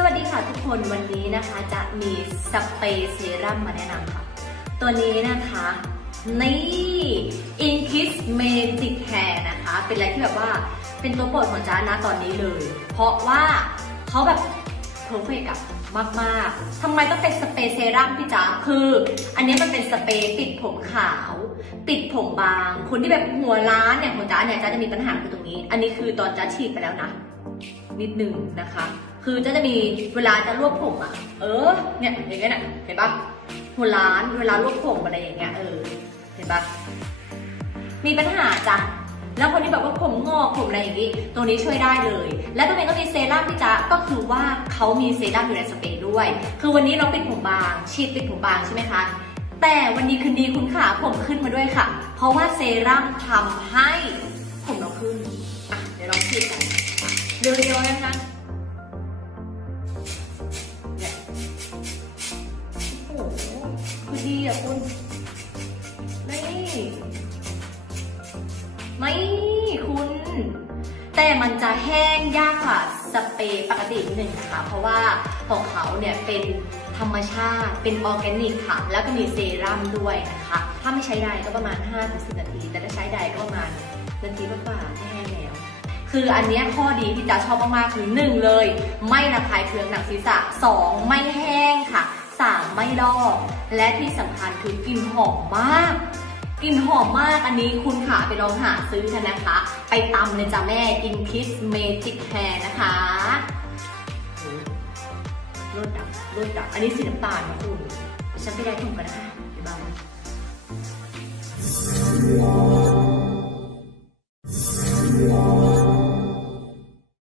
สวัสดีค่ะทุกคนวันนี้นะคะจะมีสเปรย์เซรั่มมาแนะนำค่ะ ตัวนี้นะคะนี่ i n k i s Magic Hair นะคะ เป็นอะไรที่แบบว่าเป็นตัวโปรดของจ้านะตอนนี้เลย เพราะว่าเขาแบบเพอร์เฟกอะมากๆทำไมต้องเป็นสเปรย์เซรั่มพี่จ๋าคือ อันนี้มันเป็นสเปรย์ปิดผมขาว ปิดผมบาง คนที่แบบหัวล้านเนี่ยของจ้าเนี่ยจ้าจะมีปัญหาคือตรงนี้ อันนี้คือตอนจ้าฉีดไปแล้วนะ นิดนึงนะคะ คือจะจะมีเวลาจะรวบผมอะ เออ เนี่ยอย่างเงี้ยน่ะเห็นปะหัวล้านเวลารวบผมอะไรอย่างเงี้ย เออ เห็นปะมีปัญหาจ้ะแล้วคนที่แบบว่าผมงอกผมอะไรอย่างงี้ ตัวนี้ช่วยได้เลย และตัวนี้ก็มีเซรั่มพี่จ๊ะก็คือว่าเขามีเซรั่มอยู่ในสเปรย์ด้วย คือวันนี้เราปิดผมบาง ฉีดปิดผมบางใช่ไหมคะ แต่วันนี้คืนดีคุณขาผมขึ้นมาด้วยค่ะ เพราะว่าเซรั่มทำให้ผมเราขึ้นอะเดี๋ยวลองฉีดกันเร็วๆนะคะ อะคุณนี่ไม่คุณ แต่มันจะแห้งยากกว่าสเปรย์ปกตินิดนึงนะคะเพราะว่าของเขาเนี่ยเป็นธรรมชาติเป็นออร์แกนิกค่ะ แล้วก็มีเซรั่มด้วยนะคะ ถ้าไม่ใช้ใดก็ประมาณ 5-10 นาที แต่ถ้าใช้ใดก็ประมาณนาทีกว่าๆแห้งแล้วคืออันนี้ข้อดีที่จะชอบมากๆคือหนึ่งเลย ไม่ระคายเคืองหนังศีรษะสองไม่แห้ง ไม่ลอก และที่สำคัญคือกลิ่นหอมมากกลิ่นหอมมากอันนี้คุณขาไปลองหาซื้อกันนะคะ ไปตำเลยจ้าแม่กินคิสเมจิกแฮร์นะคะรสดับรสดับอันนี้สีน้ำตาลนะคุณฉันไปได้ถุงกันนะคะเดี๋ยวบ้าง